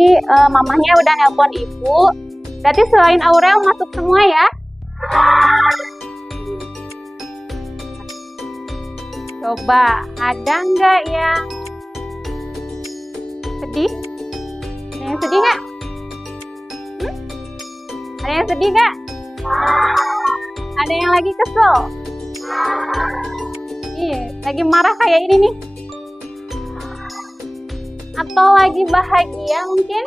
Tadi mamahnya udah nelpon ibu. Berarti selain Aurel masuk semua ya? Coba, ada nggak yang sedih? Ada yang sedih nggak? Ada yang sedih nggak? Ada yang lagi kesel? Iya, lagi marah kayak ini nih. Atau lagi bahagia mungkin?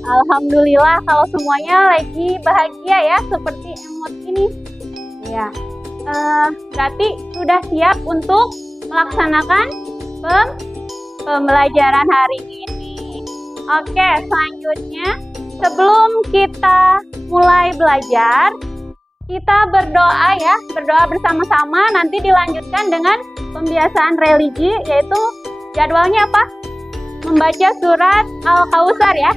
Alhamdulillah kalau semuanya lagi bahagia ya, seperti emot ini. Ya, berarti sudah siap untuk melaksanakan pembelajaran hari ini. Oke, selanjutnya sebelum kita mulai belajar, kita berdoa ya, berdoa bersama-sama, nanti dilanjutkan dengan pembiasaan religi, yaitu jadwalnya apa? Membaca surat Al-Kautsar ya.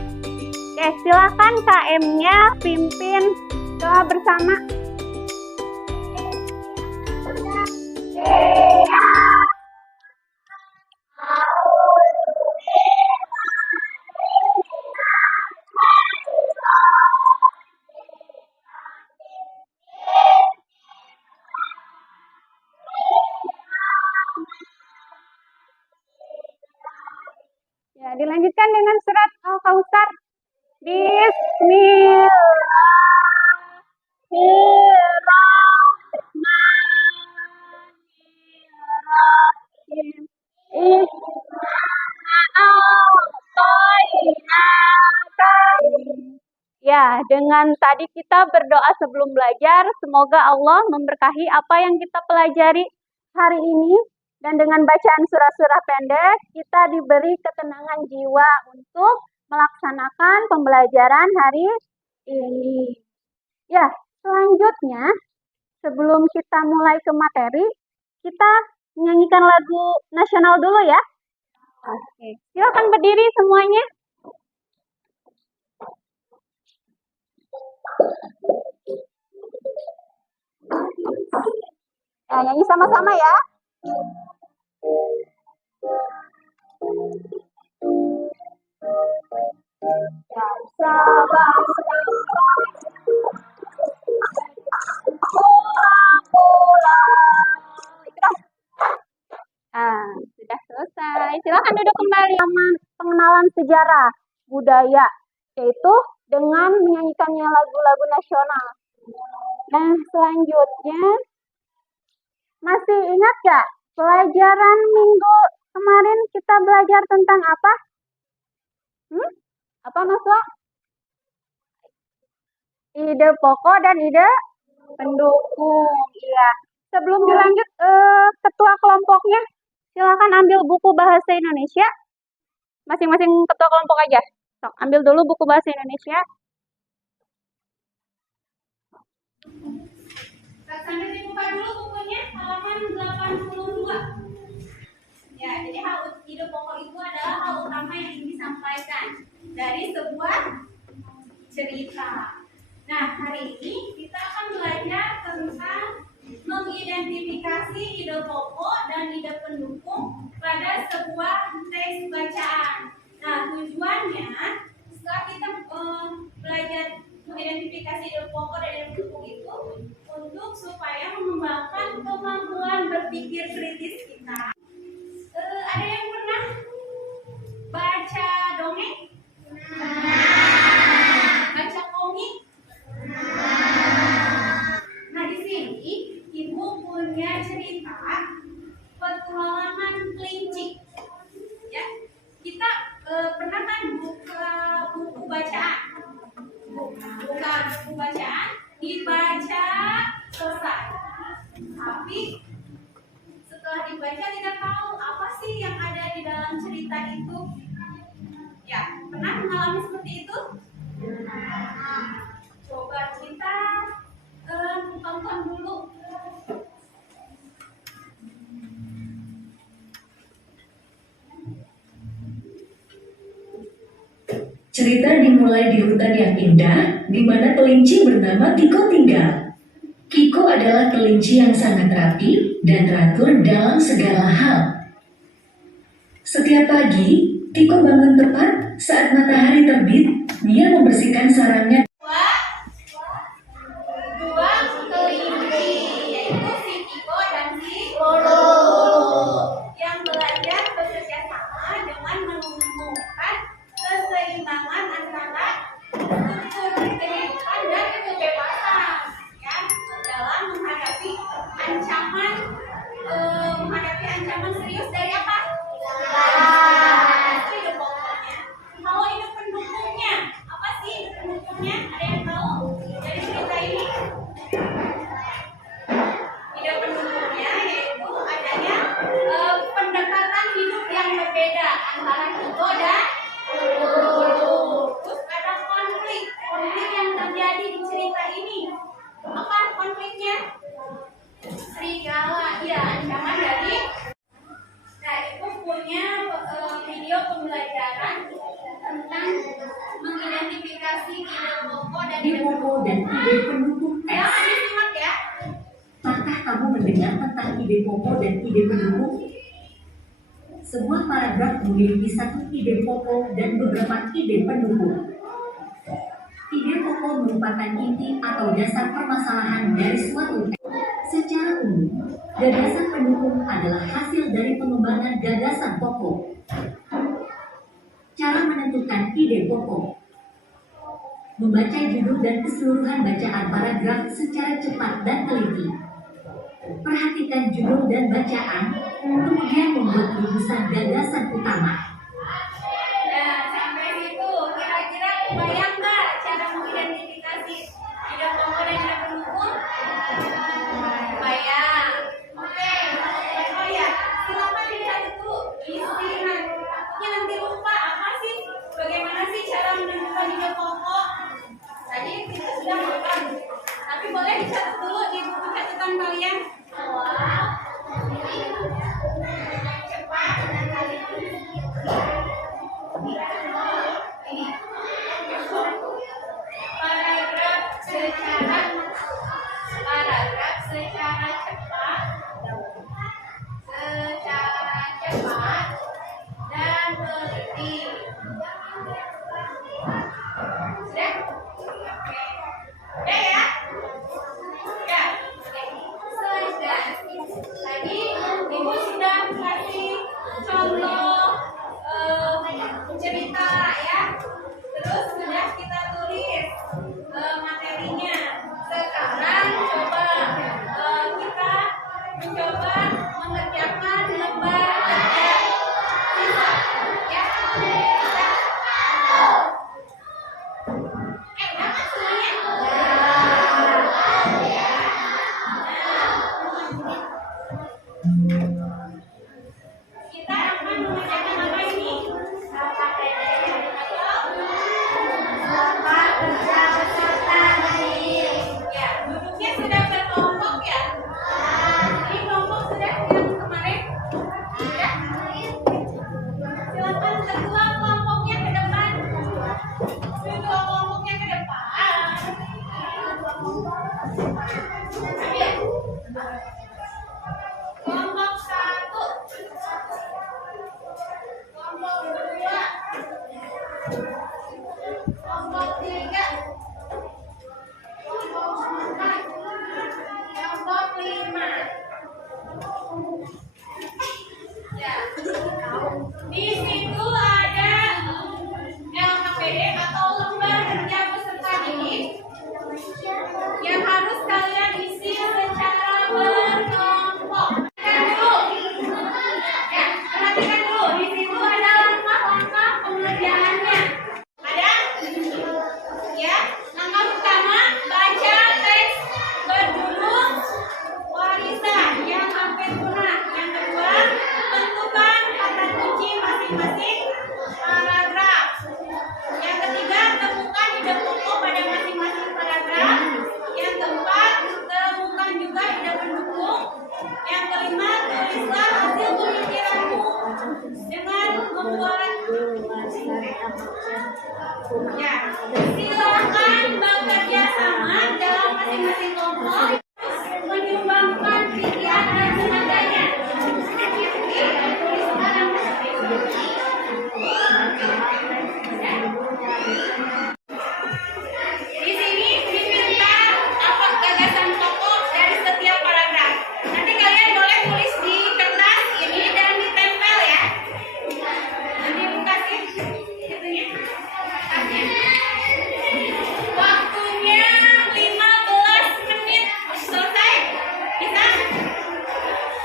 Oke, silakan KM-nya pimpin doa bersama. Ya, dilanjutkan dengan surat Al-Kautsar. Bismillahirrahmanirrahim. Ya, dengan tadi kita berdoa sebelum belajar, semoga Allah memberkahi apa yang kita pelajari hari ini. Dan dengan bacaan surah-surah pendek, kita diberi ketenangan jiwa untuk melaksanakan pembelajaran hari ini. Ya, selanjutnya, sebelum kita mulai ke materi, kita menyanyikan lagu nasional dulu ya. Oke, silakan berdiri semuanya. Nah, nyanyi sama-sama ya. Sudah selesai. Silakan duduk kembali. Pengenalan sejarah budaya, yaitu dengan menyanyikannya lagu-lagu nasional. Nah, selanjutnya, masih ingat gak pelajaran minggu kemarin kita belajar tentang apa? Apa Mas Wa? Ide pokok dan ide pendukung. Iya. Sebelum dilanjut, ketua kelompoknya silakan ambil buku bahasa Indonesia. Masing-masing ketua kelompok aja. Sok, ambil dulu buku bahasa Indonesia. Sambil dibuka dulu bukunya, halaman 82. Ya, jadi ide pokok itu adalah hal utama yang ingin disampaikan dari sebuah cerita. Nah, hari ini kita akan belajar tentang mengidentifikasi ide pokok dan ide pendukung pada sebuah teks bacaan. Nah, tujuannya setelah kita belajar mengidentifikasi ide pokok dan ide pendukung itu untuk supaya mengembangkan kemampuan berpikir kritis kita. Ada yang pernah baca dongeng? Baca komik? Nah, di sini Ibu punya cerita petualangan kelinci. Ya, kita pernah kan buka buku bacaan? Buka buku bacaan, dibaca selesai. Tapi setelah dibaca tidak tahu apa sih yang ada di dalam cerita itu. Ya, pernah mengalami seperti itu? Coba kita tonton dulu. Cerita dimulai di hutan yang indah, di mana kelinci bernama Kiko tinggal. Kiko adalah kelinci yang sangat rapi dan teratur dalam segala hal. Setiap pagi, Kiko bangun tepat saat matahari terbit. Dia membersihkan sarangnya. Dua kelinci, yaitu si Kiko dan si Lolo, yang belajar bekerja sama dengan menemukan keseimbangan antara struktur kehidupan dan kebebasan, ya, dalam menghadapi ancaman serius dari apa? Itu ide pokoknya. Kalau ide pendukungnya, apa sih ide pendukungnya? Ada yang tahu dari cerita ini? Ide pendukungnya yaitu adanya pendekatan hidup yang berbeda antara Kiko dan Lolo. Terus ada konflik yang terjadi di cerita ini. Apa konfliknya? Serigala, ya, ancaman dari. Nah, itu punya video pembelajaran tentang mengidentifikasi ide pokok dan Ide pokok dan ide pendukung. Ayo, disimak ya. Apakah kamu mendengar tentang ide pokok dan ide pendukung? Sebuah paragraf memiliki satu ide pokok dan beberapa ide pendukung. Ide pokok merupakan inti atau dasar permasalahan dari suatu teks. Secara umum, gagasan pendukung adalah hasil dari pengembangan gagasan pokok. Cara menentukan ide pokok: membaca judul dan keseluruhan bacaan paragraf secara cepat dan teliti. Perhatikan judul dan bacaan, kemudian membuat rumusan gagasan utama. Nah, sampai situ kira-kira kebayang nggak cara mengidentifikasi ide pokok dan ide pendukung? Kebayang. Oke. Oh ya, silakan dicatat dulu isi nanti lupa apa sih? Bagaimana sih cara menentukan ide pokok? Tadi kita sudah makan, tapi boleh dicatat dulu di buku catatan kalian. Cepat dan teliti. Paragraf secara cepat dan teliti. Sudah? Oke. Udah ya? Udah. Sudah. Tadi Ibu sudah kasih contoh cerita ya. Terus sudah kita tulis materinya. Sekarang coba kita mencoba mengerjakan lembar kerja siswa ya. Udah kan semuanya? Kita akan mengerjakan apa ini? Ya, duduknya sudah berkelompok ya? Ini kelompok sudah yang kemarin? Sudah? Silakan kedua kelompoknya ke depan. Kedua kelompoknya ke depan. Ambil. Kelompok 1. Kelompok 2. Kelompok 3. Kelompok 4. Kelompok 5. Ya. Di situ ada LKPD atau lembar kerja peserta didik yang harus kalian isi secara berkelompok. Perhatikan dulu, di situ ada langkah-langkah pengerjaannya. Ada? Ya, langkah pertama baca teks berjudul warisan yang hampir punah. Yang kedua, tentukan kata kunci masing-masing paragraf. Yang ketiga, temukan ide pokok pada masing-masing paragraf. Yang keempat, temukan juga ide pendukung. Yang kelima, tulislah hasil pemikiranmu dengan membuat ya. Silakan bekerja sama dalam masing-masing kelompok, menyumbangkan pikiran dan tenaganya. Tuliskan yang Di sini diminta apa gagasan pokok dari setiap paragraf. Nanti kalian boleh tulis di kertas ini dan ditempel ya. Nanti Ibu kasih itunya. Kertasnya. Waktunya 15 menit. Selesai? Bisa?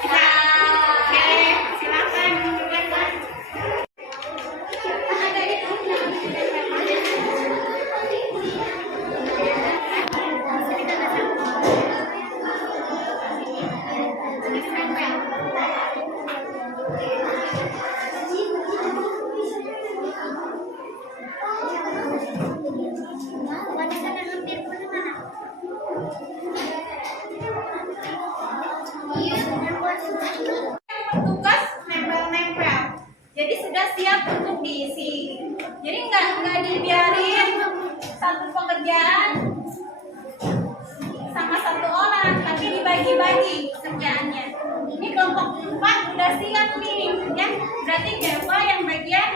Bisa. Oke, silakan menunjukkan. Tugas nempel-nempel. Jadi sudah siap untuk diisi. Jadi nggak dibiarin satu pekerjaan sama satu orang, tapi dibagi-bagi kerjaannya. Ini kelompok 4 udah siap nih, ya. Berarti Deva yang bagian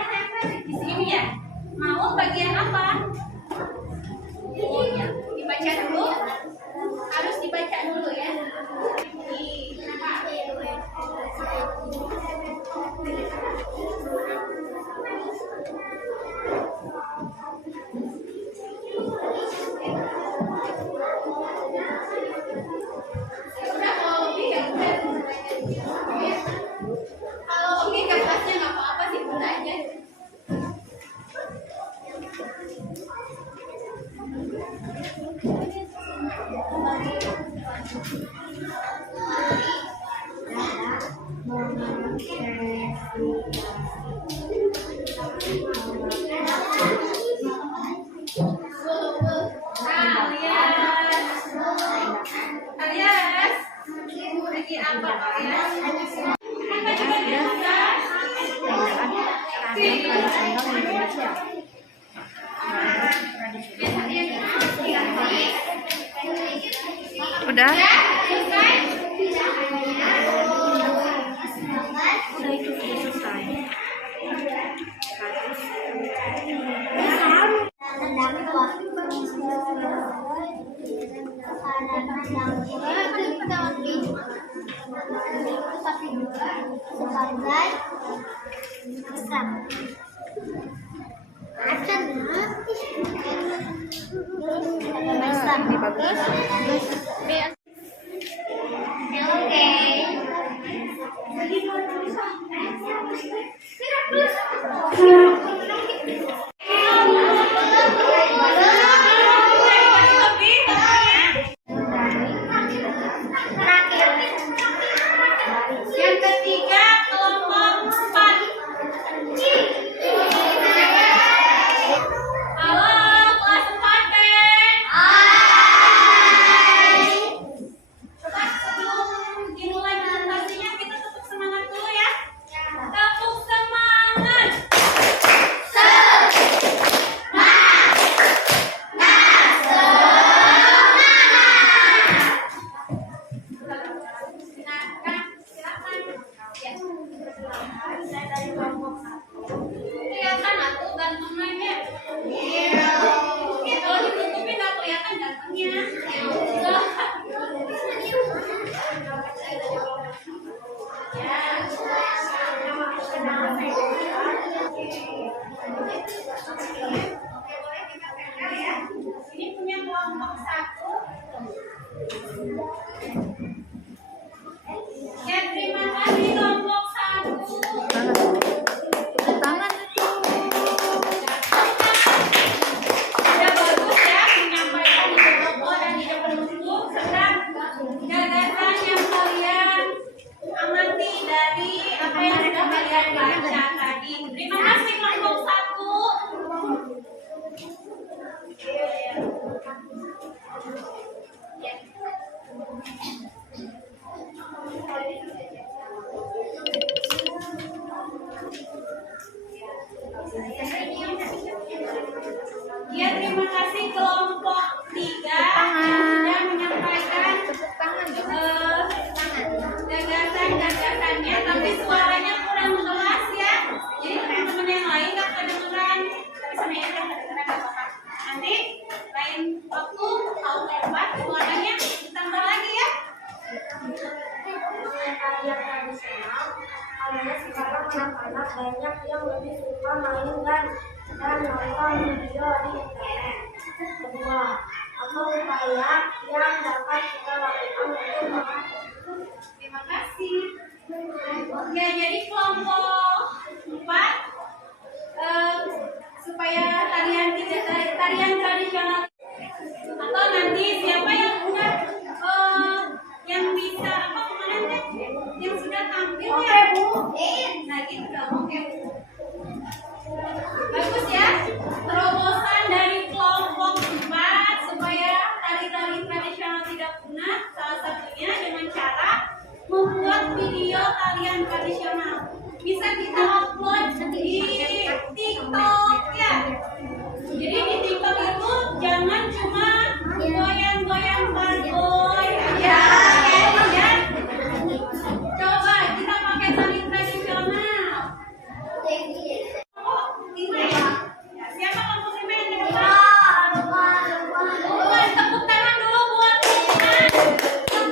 di sini ya. Mau bagian apa? Dibaca dulu. Harus dibaca dulu ya. Kalau oke kertasnya nggak apa-apa sih, bunda aja. Alias, lagi apa Alias? Apa juga diulas? Udah? Selesai? Udah itu sudah selesai. Ini bagus. Yang ketiga kelompok 4. Halo kelas 4 deh. Coba sebelum dimulai presentasinya kita tepuk semangat dulu ya. Tepuk semangat. Kelihatan aku gantengnya. Kalau ditutupin nggak kelihatan gantengnya. Ini punya kelompok 1. Ya, terima kasih kelompok 1. Tangan itu. Sudah bagus ya menyampaikan ide pokok dan ide penutup serta gagasan yang kalian amati dari apa yang sudah kalian baca tadi. Terima kasih kelompok 1. Ya, terima kasih kelompok 3 yang sudah menyampaikan gagasan-gagasannya, tapi suaranya kurang jelas ya. Jadi teman-teman yang lain nggak kedengeran. memainkan dan nonton video di internet. Kedua, apa upaya yang dapat kita lakukan untuk mengatasi? Terima kasih. Ya, jadi kelompok 4 supaya tarian tradisional atau nanti siapa yang udah yang bisa apa kemarin teh yang sudah tampil ya Bu. Nah gitu dong. Oke. Bagus ya. Terobosan dari kelompok 4 supaya tari-tari tradisional tidak punah, salah satunya dengan cara membuat video tarian tradisional. Bisa kita upload di TikTok ya. Jadi di TikTok itu jangan cuma goyang-goyang barboy aja ya. Coba kita pakai tari tradisional. Oh, 5 ya? Siapa kelompok 5 yang depan? Tepuk tangan dulu buat kecil tapi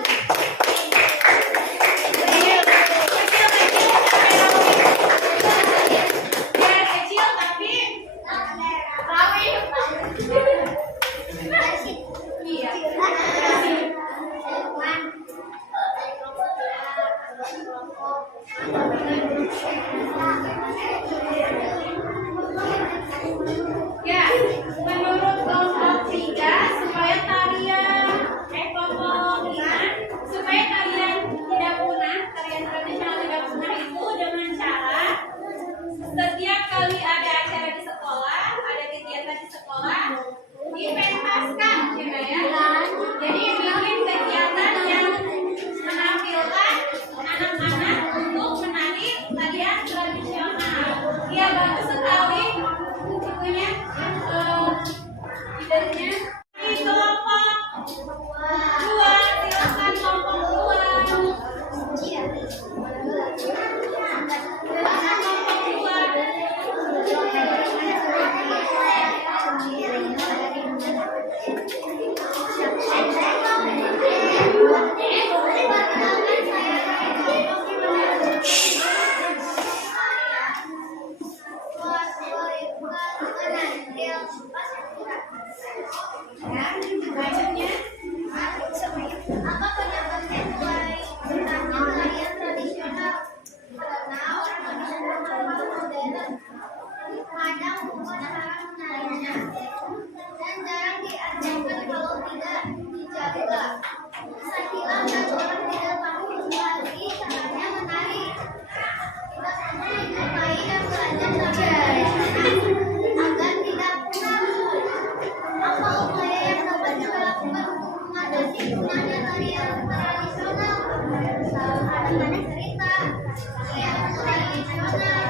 ya, menurut kelompok 3 supaya tarian kelompok 5 supaya tarian tidak punah, tarian tradisional tidak punah itu dengan cara setiap kali ada acara di sekolah, ada kegiatan di sekolah, dipentaskan ya. Jadi bikin kegiatan yang menampilkan anak-anak untuk menari tarian tradisional. Ya bagus sekali itunya idenya. Di kelompok 2 silakan kelompok 2 lanjutnya. Apa penyebabnya gunanya tarian tradisional? Karena orang Indonesia terlalu modern, kadang lupa cara menarinya, dan jarang diajarkan kalau tidak dijaga. Bisa hilang dan orang tidak tahu lagi caranya menari. Kita semua menyukai dan belajar tari agar tidak punah. Apa upaya yang dapat kita lakukan untuk mengatasi punahnya tarian tradisional? Ada cerita tarian tradisional,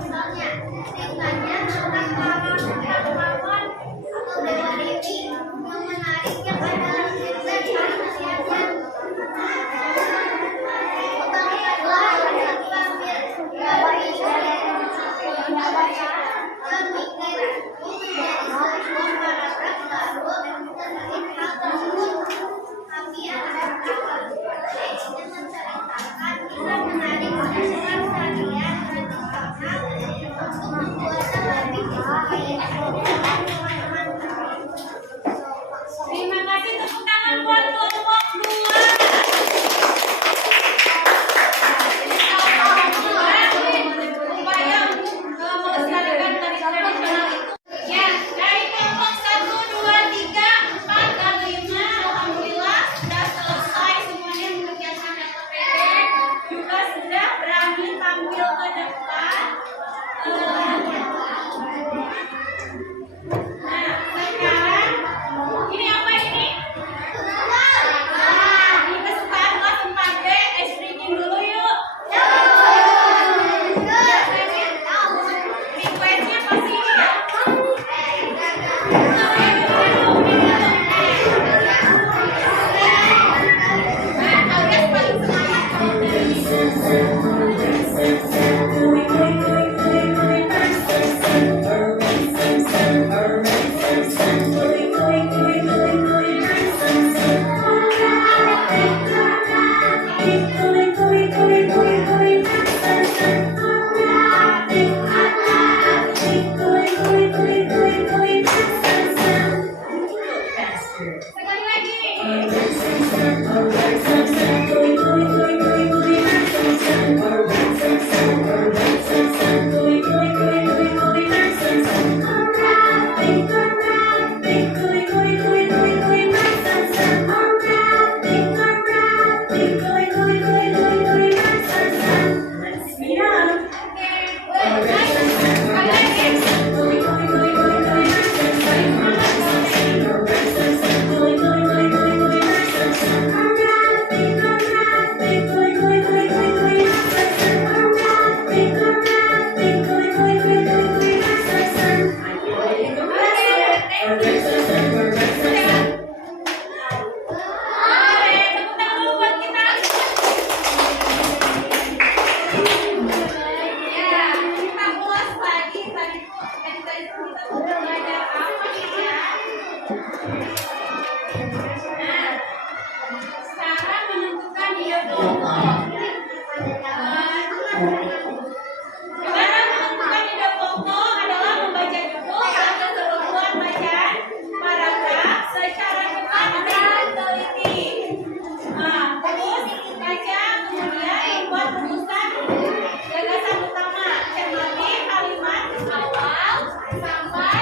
misalnya ceritanya tentang pahlawan atau dewa dewi yang menarik yang ada dari tariannya. Ketahuilah Terima kasih, tepuk tangan buat kelompok 2. Upaya melestarikan tari tradisional itu. Ya, dari kelompok 1, 2, 3, 4, dan 5, alhamdulillah sudah selesai semuanya mengerjakan LPD. Juga sudah berani tampil ke depan. sampai